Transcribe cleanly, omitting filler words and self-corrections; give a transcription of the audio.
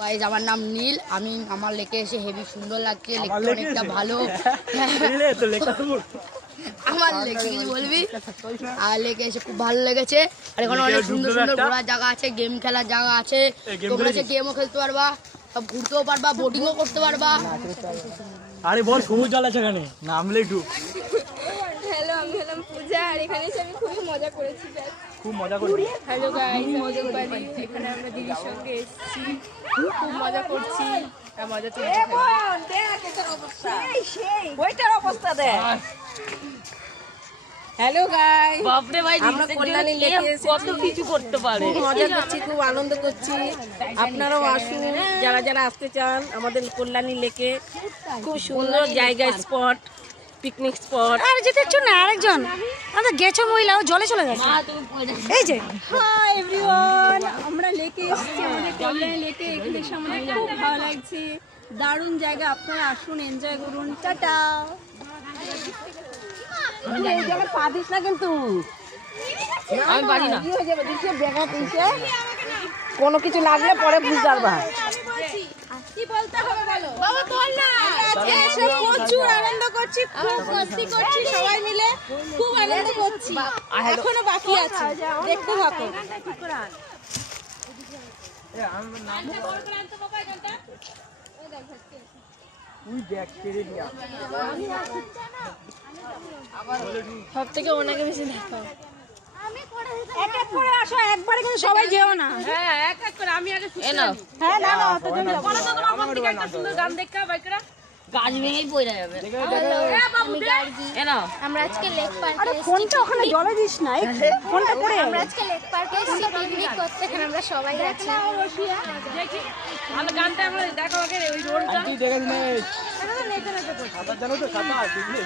Guys আমার নাম নীল, আমি আমার লেকে এসে হেভি সুন্দর লাগছে, লেকটা অনেকটা ভালো। আমার লেকে কি বলবি, আর লেকে এসে খুব ভালো লেগেছে। আর এখানে অনেক সুন্দর সুন্দর ঘোরার জায়গা আছে, গেম খেলার জায়গা আছে, তোমরা এসে গেমও খেলতে পারবা, সব ঘুরতেও পারবা, বোটিংও করতে পারবা। আরে বল সবুজ জল আছে এখানে, নামলে একটু। হ্যালো, আমি হলাম পূজা, আর এখানে এসে আমি খুবই মজা করেছি। খুব মজা করবি। হ্যালো গাইস, মজা পারি। এখানে আমরা দিদির সঙ্গে এসেছি, খুব মজা করছি। আর মজা তো ওইটার অবস্থা দেখ। হ্যালো গাইস, বাপরে ভাই, আমরা কল্যাণী লেকে এসেছি, কত কিছু করতে পারে। খুব মজা করছি, খুব আনন্দ করছি। আপনারাও আসুন, যারা যারা আসতে চান আমাদের কল্যাণী লেকে। খুব সুন্দর জায়গা, স্পট, পিকনিক স্পট। আর যেতে একটু না, আরেকজন আমাদের গেছো মহিলা ও জলে চলে গেছে। এই যে হাই এভরিওয়ান, আমরা লেকে এসেছি, আমাদের কল্যাণী লেকে। এখানে এসে আমাদের খুব ভালো লাগছে, দারুণ জায়গা। আপনারা আসুন, এনজয় করুন। টাটা। পা দিস না কিন্তু, আমি পারি না। কোনো কিছু লাগলে পরে বুঝতে পারবা। কি বলতে হবে বলো বাবা, বল না। আজকে এসে প্রচুর আনন্দ করছি, খুব মস্তি করছি, সবাই মিলে খুব আনন্দ করছি। এখনো বাকি আছে, দেখতে থাকো। সব থেকে ওনাকে বেশি দেখাও। এক এক করে আসো, একবারে কিন্তু সবাই যেও না। হ্যাঁ, এক এক করে আমি আগে হ্যাঁ না না, অত জন যাবে না। একটা সুন্দর গান দেখা বাইকরা গাছ ভেঙেই পড়ে যাবে। আমরা আজকে লেক পার্কে আরে ফোনটা ওখানে জলে দিস না, এই ফোনটা পড়ে আমরা আজকে লেক পার্কে এসেছি পিকনিক করতে। এখানে আমরা সবাই আছি। আমি গানটা আমরা দেখো আগে ওই রোডটা আন্টি দেখে দিন, সাঁতার জানো তো, সাঁতার বুঝলি?